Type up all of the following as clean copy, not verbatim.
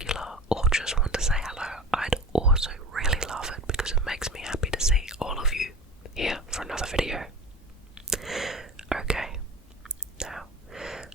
regular or just want to say hello, I'd also really love it because it makes me happy to see all of you here for another video. Okay, now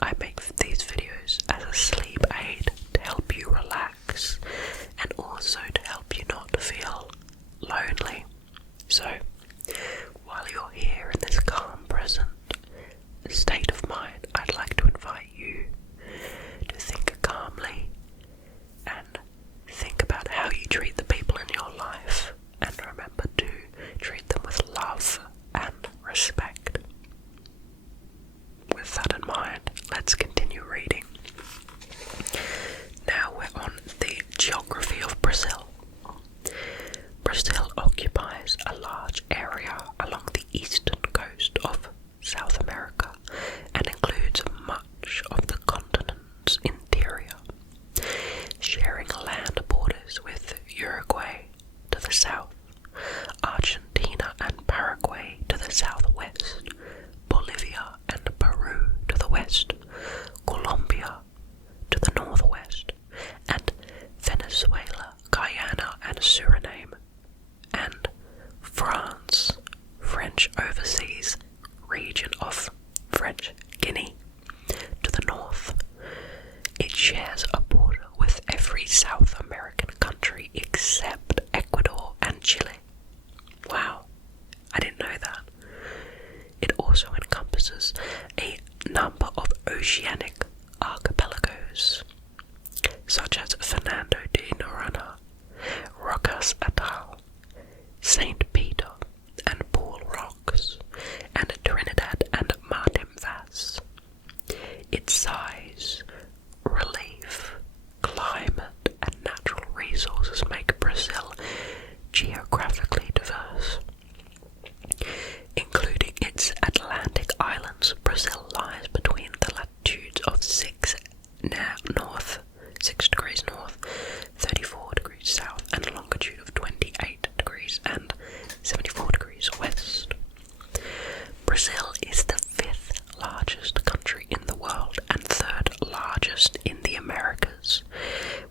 I make these videos as a sleep aid to help you relax and also to help you not feel lonely. So, while you're here in this calm, present state of mind, I'd like to invite you to think calmly and think about how you treat the people in your life, and remember to treat them with love and respect. With that in mind, let's continue reading. Now we're on the geography of Brazil. Brazil occupies a large area along the eastern coast of South America and includes much of the continent's interior, sharing land borders with Uruguay to the south, Argentina and Paraguay to the southwest, Bolivia and Peru to the west, Colombia to the northwest, and Venezuela, Guyana and Suriname, and France, French overseas region of French Guinea, to the north. It shares a border with every South American country except Ecuador and Chile. Wow, I didn't know that. It also encompasses a number of oceanic archipelagos, such as Fernando de Noronha, Rocas Atoll, St. Peter and Paul Rocks, and Trinidad and Martin Vaz. Its size, relief, climate, and natural resources make Brazil geographically diverse. Including its Atlantic islands, Brazil lies between the latitudes of 6 degrees north, 34 degrees south, and a longitude of 28 degrees and 74 degrees west. Brazil is the 5th largest country in the world and 3rd largest in the Americas,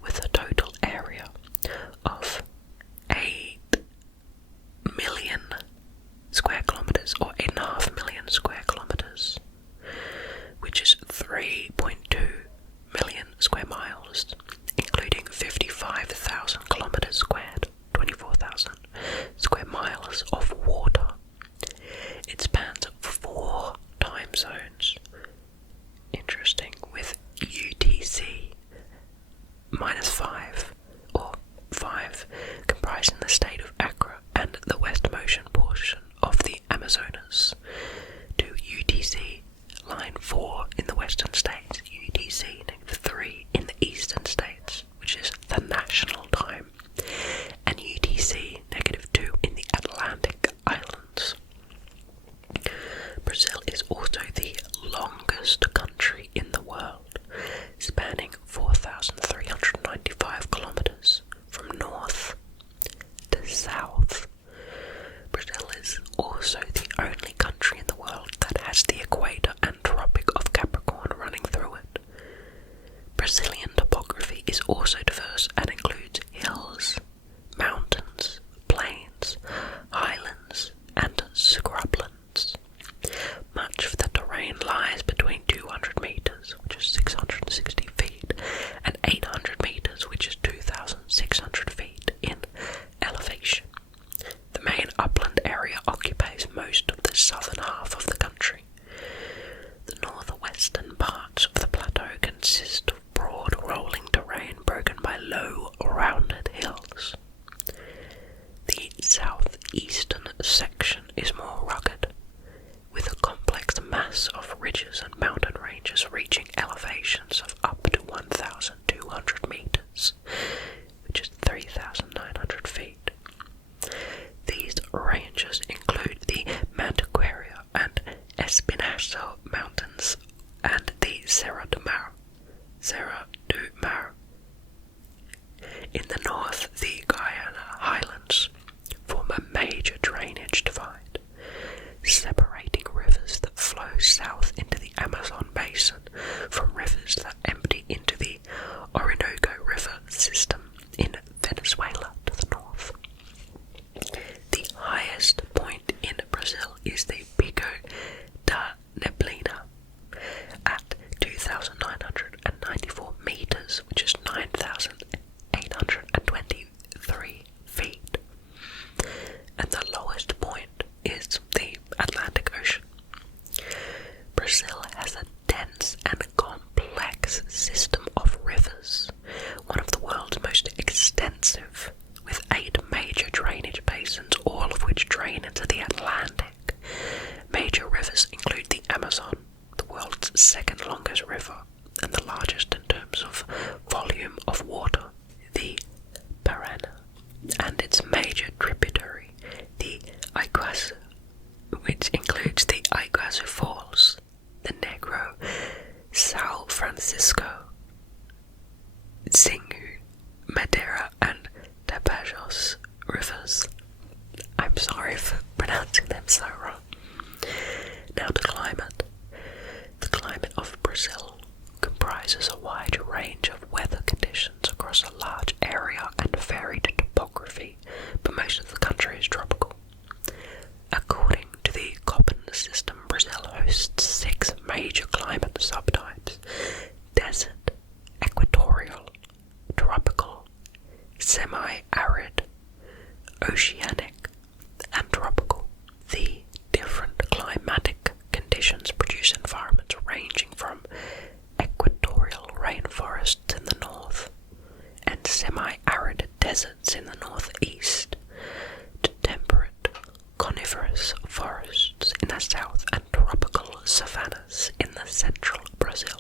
with a total area of 8 million square kilometers, or 8.5 million square kilometers, which is 3.2 million square miles, including 55,000 kilometers squared, 24,000 square miles of water. It spans 4 time zones. Interesting, with UTC -5 or 5 comprising the state of Acre and the West Motion portion of the Amazonas, to UTC line 4 in the western states, UTC -3 in the eastern states, which is the national time, and UTC -2 in the Atlantic islands. Brazil is also the longest country in the world, spanning 4,395 kilometers from north to south. Brazil is also the only country in the world that has the equator and Tropic of Capricorn running through it. Brazilian topography is also diverse and includes hills, mountains, plains, highlands, and scrublands. Much of the terrain lies between 200 meters, which is 660 feet, and 800 meters, which is 2,600 feet in elevation. The main upland area occupies most of the southern half of the country. The northwestern parts of the plateau consist of broad rolling terrain broken by low Xingu, Madeira and Tapajos rivers. I'm sorry for pronouncing them so wrong. Now the climate. The climate of Brazil comprises a wide range of weather conditions across a large area and varied topography, but most of the country is tropical. According to the Köppen system, Brazil hosts 6 major climate subtypes: desert, equatorial, tropical, semi-arid, oceanic, and tropical. The different climatic conditions produce environments ranging from equatorial rainforests in the north and semi-arid deserts in the northeast to temperate coniferous forests in the south and tropical savannas in the central Brazil.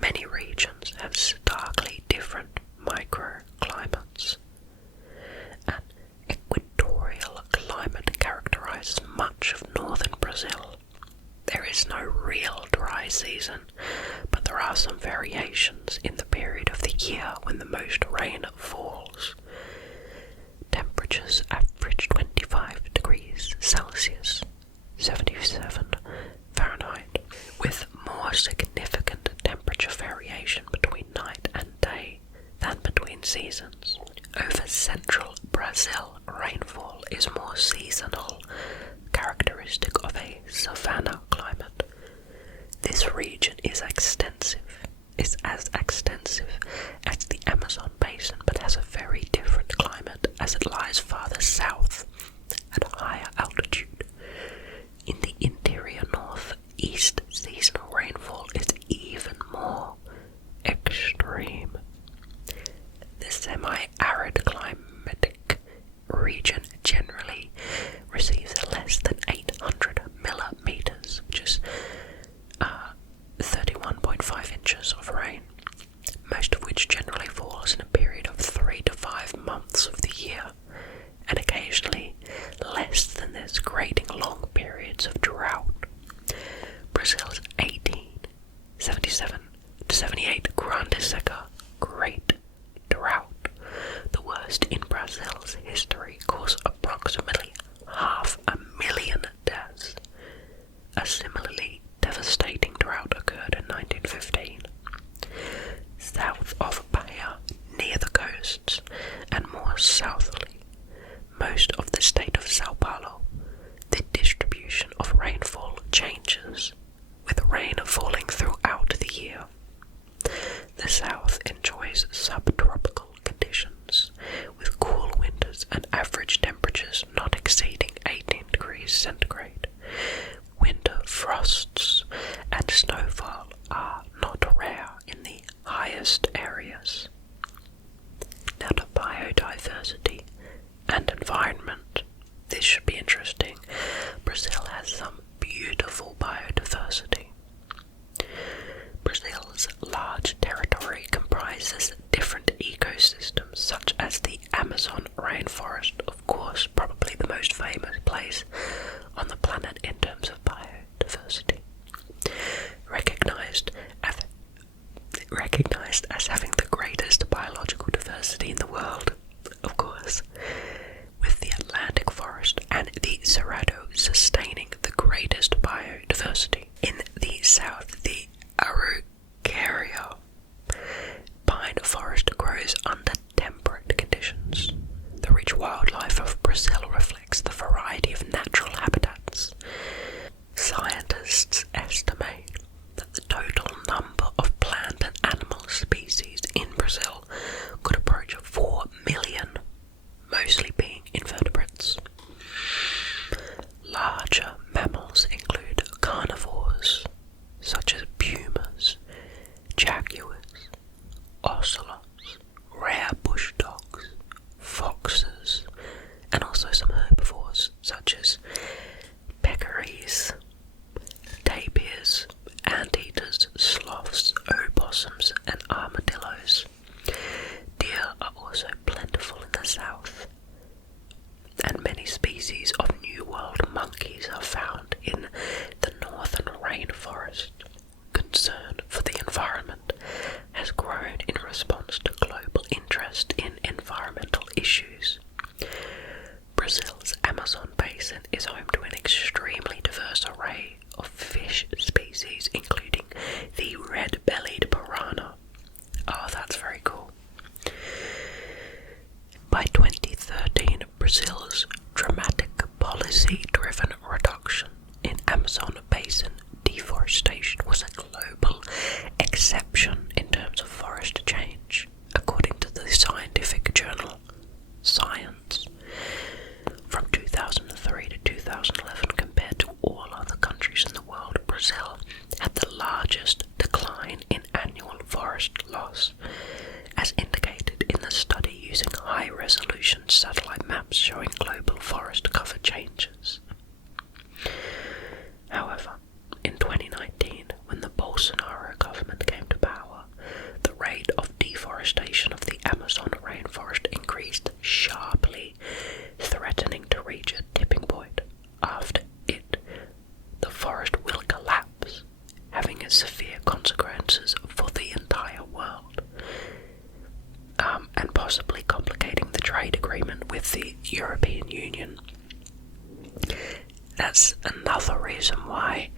Many regions have starkly different microclimates. An equatorial climate characterizes much of northern Brazil. There is no real dry season, but there are some variations in the period of the year when the most rain falls. Temperatures average 25 degrees Celsius, 77 Fahrenheit, with more significant temperature variation between night and day than between seasons. Over central Brazil, rainfall is more seasonal, characteristic of a savanna climate. This region is as extensive as the Amazon basin, but has a very different climate as it lies farther south at higher altitude. In the interior northeast, seasonal rainfall is even more extreme. The semi-arid climatic region generally receives less than 800 millimeters, which is 31.5 inches of rain, most of issues. Brazil's Amazon basin is home to an extremely diverse array of fish species, including the red-bellied piranha. Oh, that's very cool. By 2013, Brazil's dramatic policy-driven reduction in Amazon basin deforestation was a global exception in terms of forest change, according to the scientific journal Science. From 2003 to 2011, compared to all other countries in the world, Brazil had the largest decline in annual forest loss, as indicated in the study using high-resolution satellite maps showing global forest cover changes. However, in 2019, when the Bolsonaro government came to power, the rate of deforestation of the Amazon rainforest increased sharply, threatening to reach a tipping point. After it, the forest will collapse, having severe consequences for the entire world, and possibly complicating the trade agreement with the European Union. That's another reason why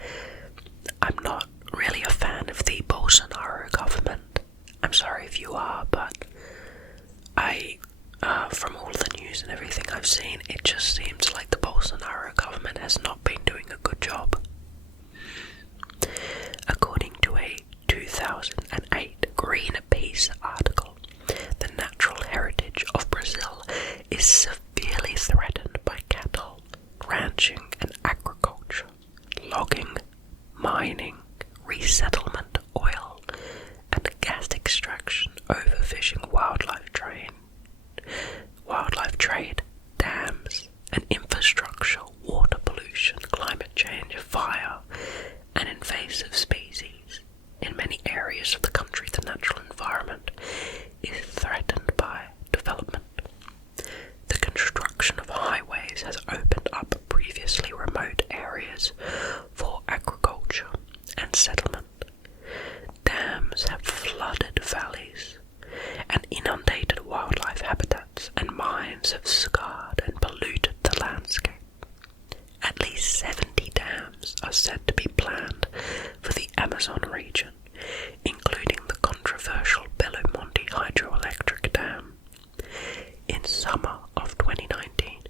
I'm not really a fan of the Bolsonaro government. I'm sorry if you are, but from all the news and everything I've seen, it just seems like the Bolsonaro government has not been doing a good job. According to a 2008 Greenpeace article, the natural heritage of Brazil is severely threatened by cattle, ranching and agriculture, logging, mining, resettlement, oil, and gas extraction, overfishing, wildlife trade, dams and infrastructure, water pollution, climate change, fire, and invasive species. In many areas of the country, the natural environment is threatened by development. The construction of highways has opened up previously remote areas for agriculture and settlement. Dams have flooded valleys and inundated wildlife habitats, and mines have scarred and polluted the landscape. At least 70 dams are said to be planned for the Amazon region, including the controversial Belo Monte hydroelectric dam. In summer of 2019,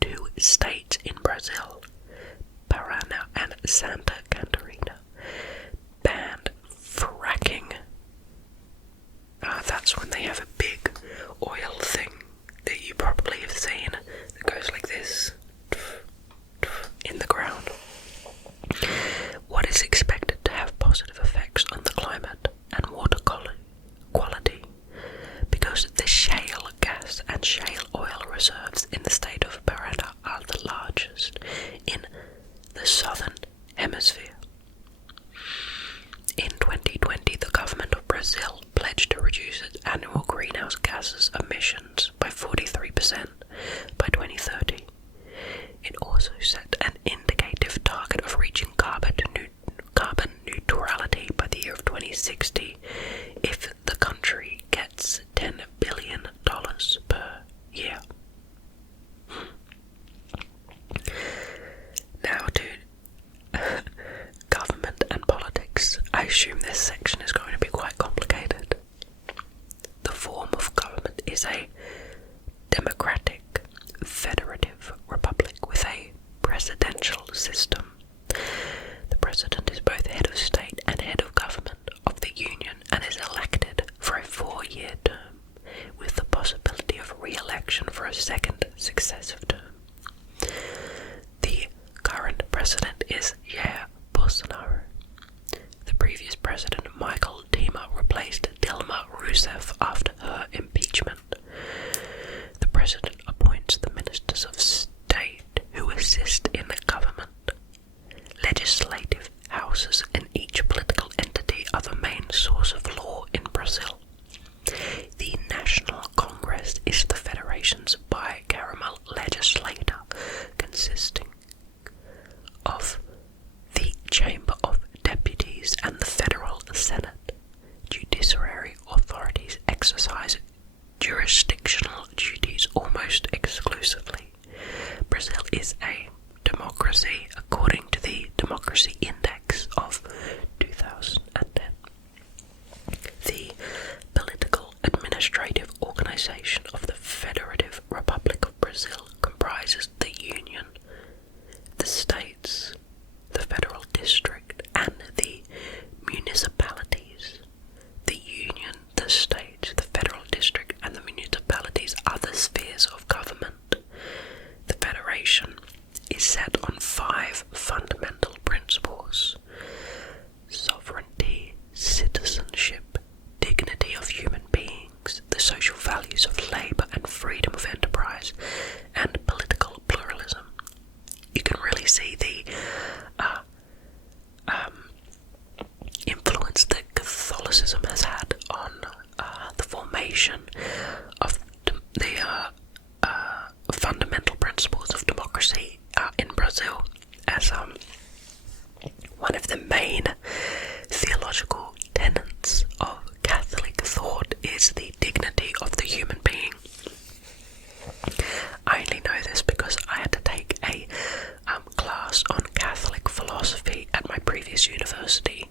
2 states in Brazil, Paraná and Santa Catarina, banned fracking. That's when they have a big oil thing that you probably have seen that goes like this in the ground. What is expected to have positive effects on the climate and water quality, because the shale gas and shale oil reserves in the state of Paraná are the largest in the southern hemisphere. In 2020, the government of Brazil pledged to reduce its annual greenhouse gases emissions by 43% by 2030. It also set an indicative target of reaching carbon neutrality by the year of 2060 if the country gets $10 billion per year. Now to government and politics. I assume this section is going to be quite complicated. The form of government is a democratic, federative republic with a presidential system. The president is both head of state and head of government of the union and is elected for a 4-year term, with the possibility of re-election for a second successive term. The current president is Jair Bolsonaro. The previous president, Michael Temer, replaced Dilma Rousseff after her impeachment. The president appoints the ministers of state who assist in the government. Legislative houses in each political entity are the main source of law in Brazil. The National Congress is the federation's bicameral legislature, consisting of the Chamber of Deputies and the Federal Senate. Judiciary authorities exercise jurisdictional duties almost administrative organization of the Federative Republic of Brazil comprises the Union, the states, the federal district, and the municipalities. The Union, the states, the federal district, and the municipalities are the spheres of government. The Federation is set on 5 fundamental principles: sovereignty, citizenship, dignity of human beings, the social values of labour and freedom of enterprise, and political pluralism. You can really see the influence that Catholicism has had on the formation of the fundamental principles of democracy in Brazil, as one of the main theological tenets of Catholic thought is the dignity of the human being. I only know this because I had to take a class on Catholic philosophy at my previous university.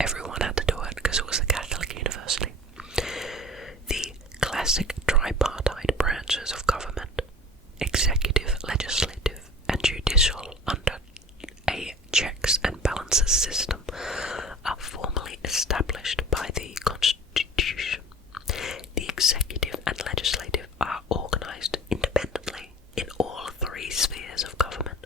Everyone had to do it because it was a Catholic university. The classic tripartite branches of government, executive, legislative, and judicial, under a checks and balances system, are formally established by the Constitution. The executive and legislative are organised independently in all 3 spheres of government,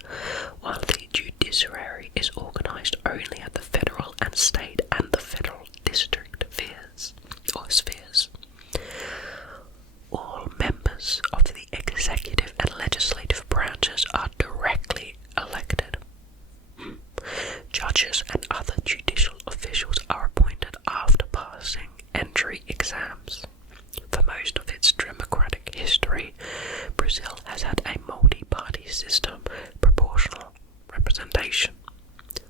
while the judiciary is organised only at the federal and state and the federal district spheres. All members of the executive and legislative branches are directly elected. Judges and other judicial officials are appointed after passing entry exams. For most of its democratic history, Brazil has had a multi-party system, proportional representation.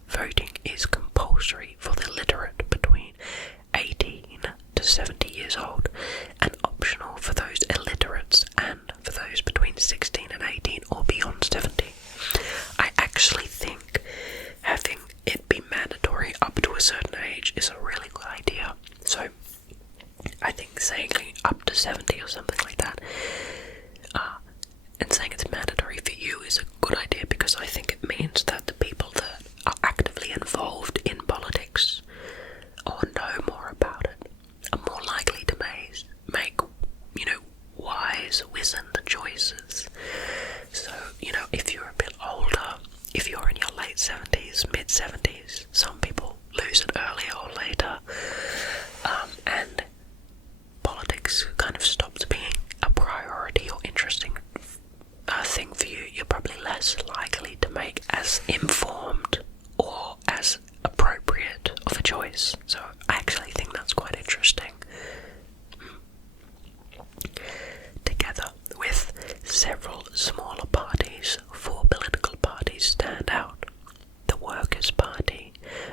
Voting is compulsory for the literate between 18 to 70 years old, and optional for those illiterates and for those between 16 and 18 or beyond 70. I actually think having it be mandatory up to a certain age is a really good idea. So I think saying up to 70 or something like that, and saying it's mandatory for you is a good idea, because I think it means that the people that are actively involved in politics or know more about it are more likely to make wise, wizened choices. So, if you're a bit older, if you're in your late 70s, mid 70s, some people lose it earlier or later, and politics kind of stops being a priority or interesting thing for you. You're probably less likely to make as informed or as appropriate of a choice. So I actually think that's quite interesting. Together with several smaller parties, 4 political parties stand out: the Workers' Party,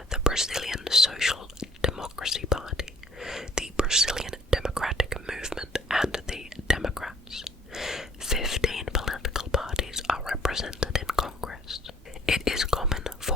the Brazilian Social Democracy Party, the Brazilian Democratic Movement, and the Democrats. 15 political parties are represented in Congress. It is common for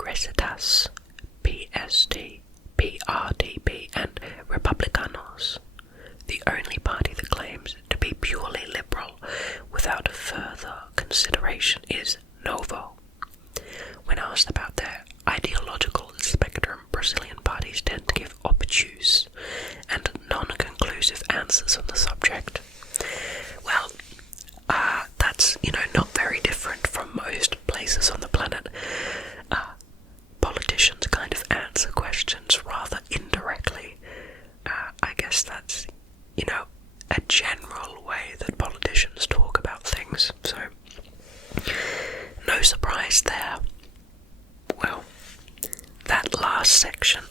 Progresitas, PSD, PRDP, and Republicanos, the only party that claims to be purely liberal without further consideration is Novo. When asked about their ideological spectrum, Brazilian parties tend to give obtuse and non-conclusive answers on the subject. Well, that's, not very different from most places on the planet. Politicians kind of answer questions rather indirectly. I guess that's, a general way that politicians talk about things, so no surprise there. Well, that last section